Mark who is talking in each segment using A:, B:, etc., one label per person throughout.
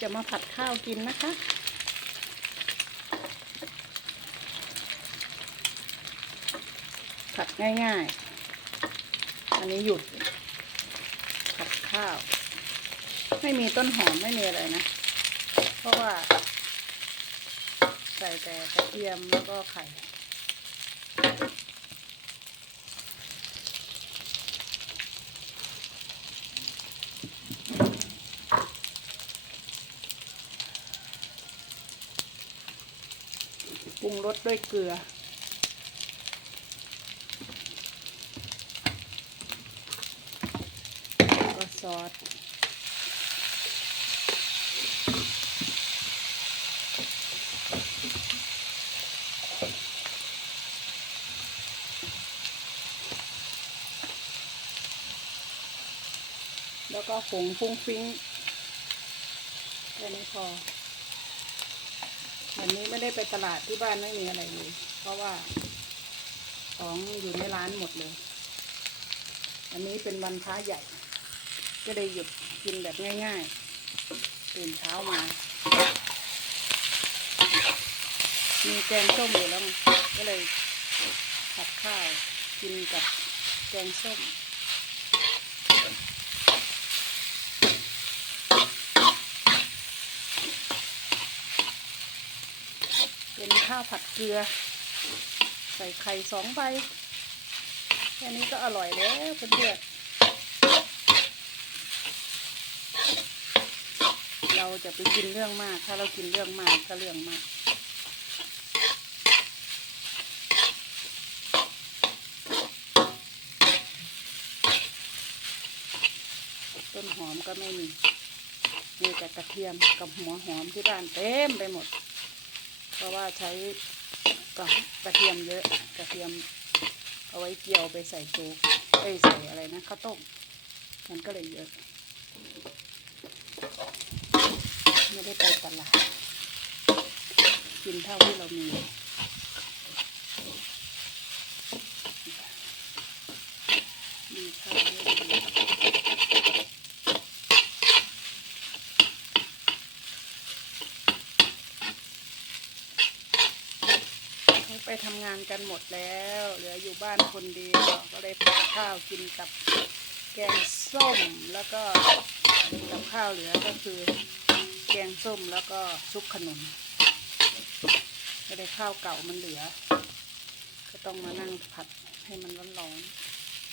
A: จะมาผัดข้าวกินนะคะ ผัดง่ายๆ อันนี้หยุด ผัดข้าว ไม่มีต้นหอมไม่มีอะไรนะ เพราะว่า ใส่แต่กระเทียมแล้วก็ไข่ ปรุงรสด้วยเกลือ ก็ซอสแล้วก็ผงฟุ้งฟิ้งแค่นี้พอ วันนี้ไม่ได้ไปตลาดที่บ้านไม่มีอะไรเลย เพราะว่า ของอยู่ในร้านหมดเลย อันนี้เป็นวันพระใหญ่ ก็เลยหยุดกินแบบง่ายๆตื่นเช้ามา มีแกงส้มอยู่แล้วก็เลยผัดข้าวกินกับแกงส้ม เป็น ข้าวผัดเกลือ ใส่ไข่สองใบแค่นี้ก็อร่อยแล้วเพื่อนๆเราจะไปกินเรื่องมาก ถ้าเรากินเรื่องมากก็เรื่องมากต้นหอมก็ไม่มี มีแต่กระเทียมกับหัวหอมที่บ้านเต็มไปหมด เพราะว่าใช้กับกระเทียมเยอะกระเทียมเอาไว้เจียวไปใส่โจ๊กเอใส่อะไรนะข้าวต้มมันก็เลยเยอะไม่ได้ไปตลาดกินเท่าที่เรามีข้าวเยอะดีเขาไปทานกันหมดแล้ว เหลืออยู่บ้านคนเดียว ก็เลยผัดข้าวกินกับแกงส้มแล้วก็กับข้าวเหลือก็คือแกงส้มแล้วก็ซุปขนมก็ได้ข้าวเก่ามันเหลือ ก็ต้องมานั่งผัดให้มันร้อน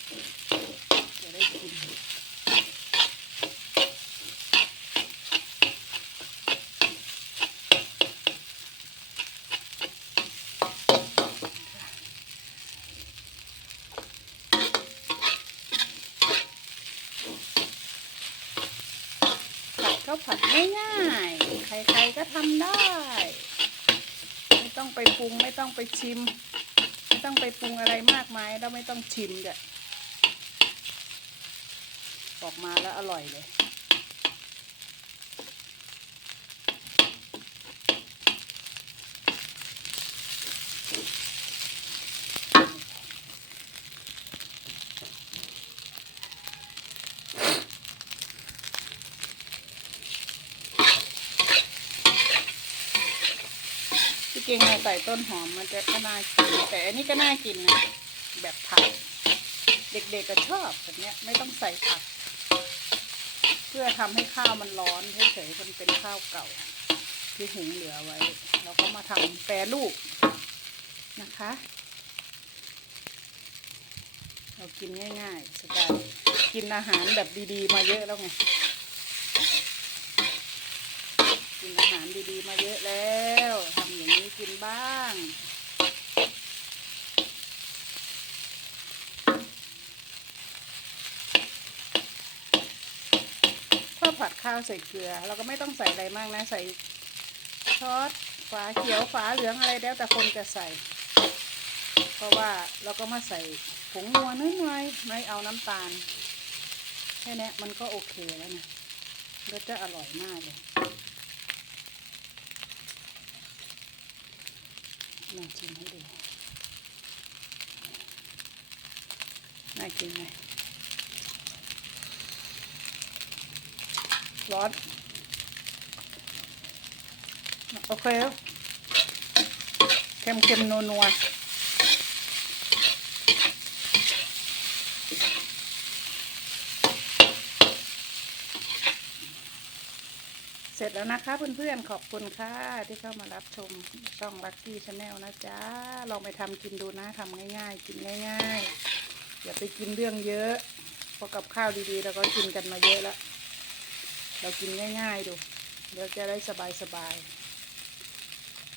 A: ๆจะได้กินาวผัดง่ายๆ ใครๆก็ทำได้ ไม่ต้องไปปรุงไม่ต้องไปชิม ไม่ต้องไปปรุงอะไรมากมายแล้วไม่ต้องชิมด้วยออกมาแล้วอร่อยเลย จริงเราใส่ต้นหอมมันจะก็น่ากินแต่อันนี้ก็น่ากินนะแบบผัดเด็กๆก็ชอบแบบเนี้ยไม่ต้องใส่ผัก เพื่อทำให้ข้าวมันร้อนเฉยๆมันเป็นข้าวเก่า ที่หุงเหลือไว้เราก็มาทำแปรรูปนะคะ เรากินง่ายๆสบายกินอาหารแบบดีๆ มาเยอะแล้วไงกินอาหารดีๆ มาเยอะแล้ว กินบ้าง ข้าวผัดข้าวใส่เกลือ เราก็ไม่ต้องใส่อะไรมากนะ ใส่ซอสฝาเขียวฝาเหลืองอะไรแล้วแต่คนจะใส่ เพราะว่าเราก็มาใส่ผงนัวนิดหน่อยไม่เอาน้ำตาลแค่นี้มันก็โอเคแล้วนะก็จะอร่อยมากเลย ลองชิมให้ดูน่ากินไหมร้อนโอเคแล้วเค็มเค็มนัวนั เสร็จแล้วนะคะเพื่อนๆขอบคุณค่ะที่เข้ามารับชมช่องลักกี้ชาแนลนะจ๊ะลองไปทำกินดูนะทำง่าย ๆ กินง่ายๆอย่าไปกินเรื่องเยอะเพราะกับข้าวดีๆเราก็กินกันมาเยอะแล้ว เรากินง่าย ๆ ดูเดี๋ยวจะได้สบายๆ